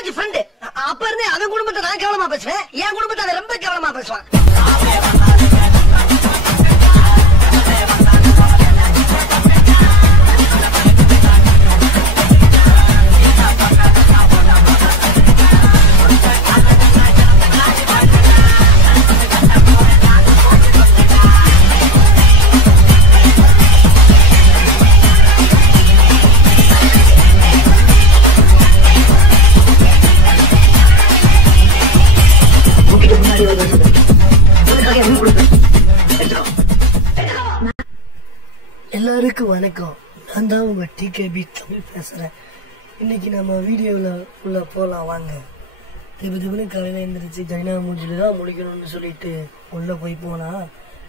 College friend. அப்ப இருந்தே அவன் குடும்பத்தை நான் கேவலமா பேசுவேன், என் குடும்பத்தை அவன் ரொம்ப கேவலமா பேசுவான். எல்லாருக்கும் வணக்கம். நான் தான் உங்க டிகேபி தமிழ் பேசுறேன். இன்னைக்கு நம்ம வீடியோவில் உள்ள போகலாம் வாங்க. திபுன்னு காலையில் எழுந்திரிச்சு ஜைனா மூஞ்சில தான் முடிக்கணும்னு சொல்லிட்டு உள்ள போய் போனா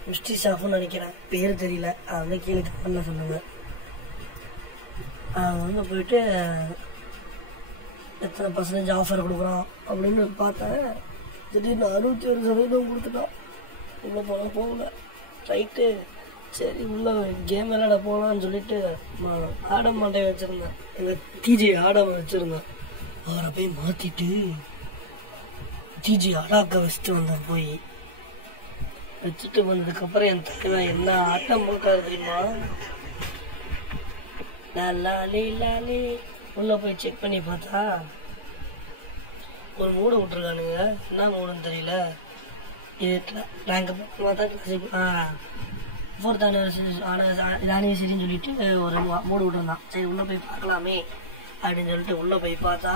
மிஸ்டி ஷாஃப்னு நினைக்கிறேன், பேர் தெரியல, அவங்க கீழே கமெண்ட்ல சொல்லுங்க. அவங்க போயிட்டு எத்தனை % ஆஃபர் கொடுக்குறான் அப்படின்னு பார்த்தேன். திடீர்னு 61% கொடுத்துட்டான். உள்ள போனால் போகல. ரைட்டு, சரி உள்ள கேம் விளையாட போகலான்னு சொல்லிட்டு ஆடம் மாட்டை வச்சிருந்தேன். எங்கள் டிஜி ஆடம் வச்சிருந்தேன். அவரை போய் மாற்றிட்டு டிஜி அடாக்க வச்சுட்டு வந்தேன். போய் வச்சுட்டு வந்ததுக்கப்புறம் என் தலைவன் என்ன ஆட்டம் போட்டாரு தெரியுமா? லாலி லாலி உள்ள போய் செக் பண்ணி பார்த்தா ஒரு மூடு விட்டுருக்கானுங்க. என்ன மூடுன்னு தெரியல. இது ரேங்க் பார்த்தா 4th ஆனிவர்சரின்னு சொல்லிட்டு ஒரு மூடு விட்டுருந்தான். சரி உள்ள போய் பார்க்கலாமே அப்படின்னு சொல்லிட்டு உள்ள போய் பார்த்தா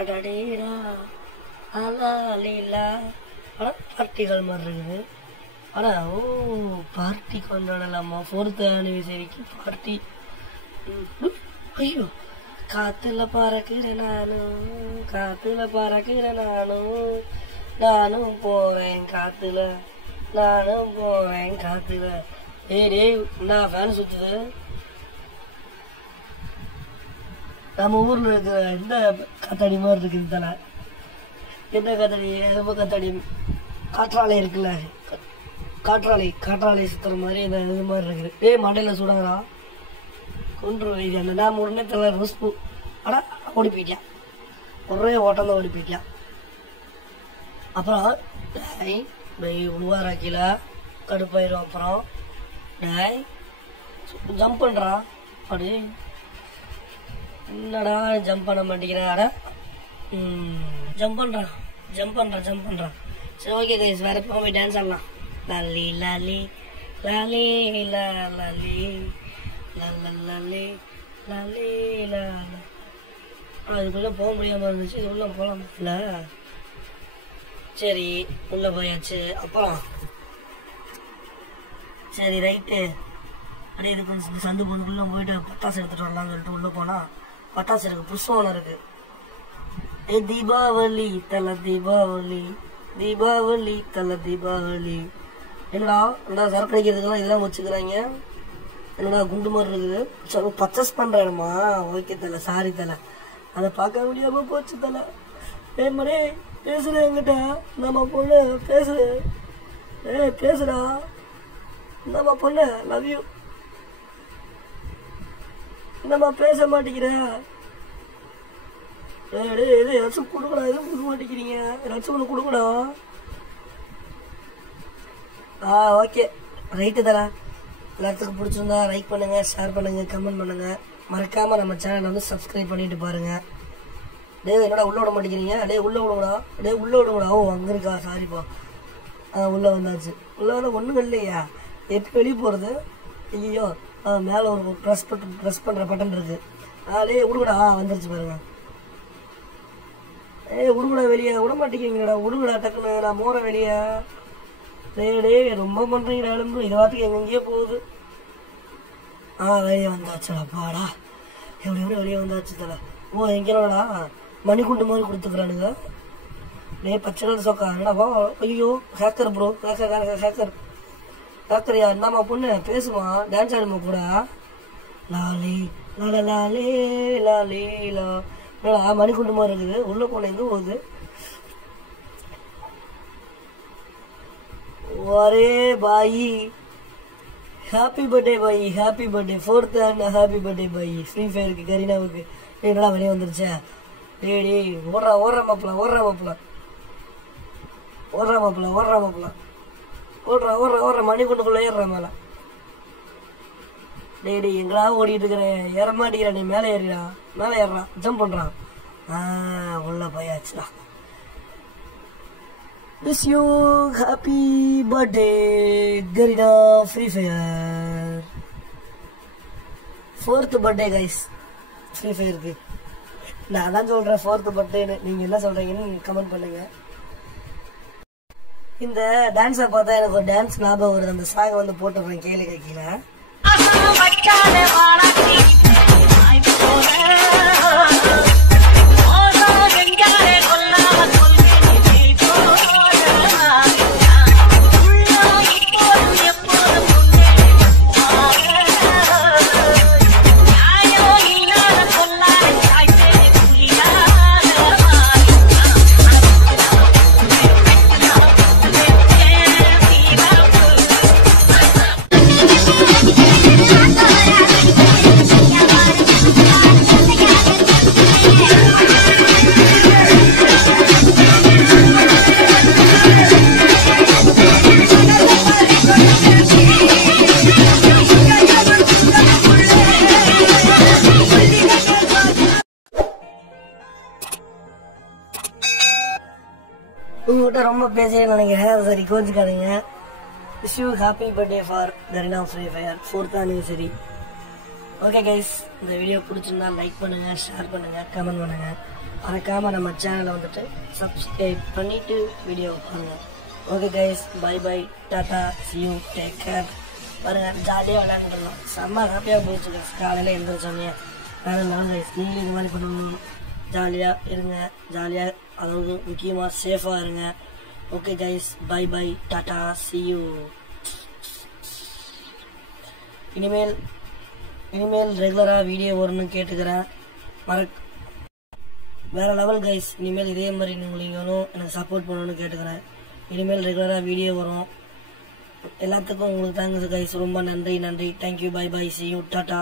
அடடேரா அலாலீலா பார்ட்டிகள் மாதிரி இருக்குது. ஆனா பார்ட்டி கொண்டாடலாமா? 4th ஆனிவர்சரிக்கு party. ஐயோ, காத்துல பறக்கிறேன் நானும், காத்துல பறக்கிறேன் நானும் போறேன் காத்துல, நானும் போறேன் காத்துல. டே நான் ஃபேன் சுத்துது. நம்ம ஊர்ல இருக்கிற இந்த காத்தாடி மாதிரி இருக்குது தானே. என்ன காத்தாடி? எதுவும் காத்தாடி காற்றாலை இருக்குல்ல, காற்றாலை சுத்துற மாதிரி இந்த இது மாதிரி இருக்குது. மண்டையில சுடாங்களா கொன்று வைது. அந்த நான் உடனே தலை ரோஸ்பூ. ஆனால் ஓடி போயிட்டேன், ஒரே ஓட்டம் தான் ஓடி போயிட்டேன். அப்புறம் உழுவாராக்கில கடுப்பாயிரும். அப்புறம் ஜம்ப் பண்ணுறான். அப்படி என்னடா ஜம்ப் பண்ண மாட்டேங்கிறாட, ஜம்ப் பண்ணுறான். சரி ஓகே கைஸ், வேற பக்கம் போய் டான்ஸ் ஆடலாம். லாலி லாலி லாலி லாலி லாலி லாலி லாலி. அதுக்குள்ளே போக முடியாமல் இருந்துச்சு, இது உள்ள போகலாம் இல்லை. சரி உள்ள போயாச்சு. அப்புறம் சரி ரைட்டு, அப்படியே இது கொஞ்சம் சந்து போதுக்குள்ள போயிட்டு பட்டாசு எடுத்துட்டு வரலாம்னு சொல்லிட்டு உள்ள போனா பட்டாசு இருக்கு, புஷ்பவனம் இருக்கு. தீபாவளி தல தீபாவளி, தீபாவளி தல தீபாவளி. என்னடா சரக்கு அடிக்கிறதுக்கெல்லாம் இதெல்லாம் வச்சுக்கிறாங்க. என்னடா குண்டு மாதிரி இருக்குது. பர்ச்சேஸ் பண்ற இடமா? ஓகே தலை, சாரி தலை, அதை பார்க்க முடியாம போச்சு தலை. மடே பேசுற என்கிட்ட, நம்ம பொண்ணு பேசுற, பேசுறா நம்ம பொண்ணு, லவ் யூ. நம்ம பேச மாட்டேங்கிற. ஏதாச்சும் கொடுக்கடா, எதுவும் கொடுக்க மாட்டேங்கிறீங்க, ஏதாச்சும் ஒன்று கொடுக்கடா. ஓகே ரைட்டு தரா. எல்லாத்துக்கும் பிடிச்சிருந்தா லைக் பண்ணுங்க, ஷேர் பண்ணுங்க, கமெண்ட் பண்ணுங்க. மறக்காம நம்ம சேனலை வந்து சப்ஸ்கிரைப் பண்ணிட்டு பாருங்க. என்னடா உள்ள விட மாட்டேங்கிறீங்க? உள்ள விடுங்கடா. ஓ அங்கே இருக்கா, சாரிப்பா. உள்ள வந்தாச்சு. உள்ள வந்து ஒன்றும் இல்லையா? எப்படி வெளியே போகிறது? ஐயோ, மேலே ஒரு ப்ரெஸ் பண்ணுற பட்டன் இருக்கு. விடுங்கடா. வந்துருச்சு பாருங்க. விடுங்கடா, வெளியே விட மாட்டேங்கிறீங்கடா. விடுங்கடா டக்குன்னு, நான் மோற வெளியே. ரொம்ப பண்ணுறீங்கடா எலும்பு. இது வாரத்துக்கு எங்கெங்கேயோ போகுது. வெளியே வந்தாச்சுடா, பாடா. எப்படி வெளியே வந்தாச்சு தலை. ஓ எங்கேடா மணிக்குண்டு மாதிரி கொடுத்துக்கிறானுங்க. பச்சை கலர் சொக்கா என்னடாப்பா? ஐயோ ஹேக்கர் ப்ரோ, ஹேக்கர் யார்? என்னம்மா பொண்ணு பேசுமா, டான்ஸ் ஆடுமா கூட. லாலி லால லாலே லாலே லா. என்னடா மணிக்குண்டு மாதிரி இருக்குது. உள்ள போன எங்க போகுது? ஒரே பாயி happy birthday boy, happy birthday 4th and happy birthday boy. Free ஃபயருக்கு கரீனாவுக்கு என்னடா வெளியே வந்துருச்சா? டேடி ஓடுறா ஓடுற மாப்பிள ஓடுற மாப்பிள ஓடுற மாப்பிள ஓடுற மாப்பிள ஓடுறா ஓடுற ஓடுற மணி கொண்டுக்குள்ள ஏறுற மேல. டேடி எங்கடா ஓடிட்டு இருக்கிறேன், ஏற மாட்டேங்கிறா, நீ மேலே ஏறிடா, மேலே ஏறான், ஜம்ப் பண்றான். உள்ள போயாச்சுடா. Wish you happy birthday Garena Free Fire 4th birthday guys. Free Fire க்கு நான் தான் சொல்றேன் 4th birthday. நீங்க என்ன சொல்றீங்கன்னு கமெண்ட் பண்ணுங்க. இந்த டான்ஸை பார்த்தா எனக்கு ஒரு டான்ஸ் ஞாபகம் வருது. அந்த சாங் வந்து போட்டுறேன், கேளுங்க கீழே. உங்ககிட்ட ரொம்ப பேசவே நினைக்கிறேன், சரி கோச்சுக்காதீங்க. Wish you happy birthday for Garena free fire 4th anniversary. Okay guys, இந்த வீடியோ பிடிச்சிருந்தா லைக் பண்ணுங்க, ஷேர் பண்ணுங்க, கமெண்ட் பண்ணுங்க. மறக்காம நம்ம சேனலை வந்துட்டு சப்ஸ்கிரைப் பண்ணிட்டு வீடியோ பாருங்க. Okay guys, bye bye, tata, see you, take care. பாருங்க ஜாலியாக விளையாண்டுருந்தோம், செம்ம ஹாப்பியாக போயிடுச்சு. காலையில் எழுந்திரிச்சோன்னே வேறு லெவல் கைஸ். நீங்களும் இது மாதிரி பண்ணணும், ஜாலியாக இருங்க, ஜாலியாக, அதாவது முக்கியமாக சேஃபாக இருங்க. Okay guys, bye bye, tata, see you. இனிமேல் ரெகுலராக வீடியோ வரும்னு கேட்டுக்கிறேன். வேற லெவல் கைஸ். இனிமேல் இதே மாதிரி நீங்களும் எனக்கு சப்போர்ட் பண்ணணும்னு கேட்டுக்கிறேன். இனிமேல் ரெகுலராக வீடியோ வரும். எல்லாத்துக்கும் உங்களுக்கு தேங்க்ஸ் கைஸ், ரொம்ப நன்றி. Thank you, bye bye, see you, Tata.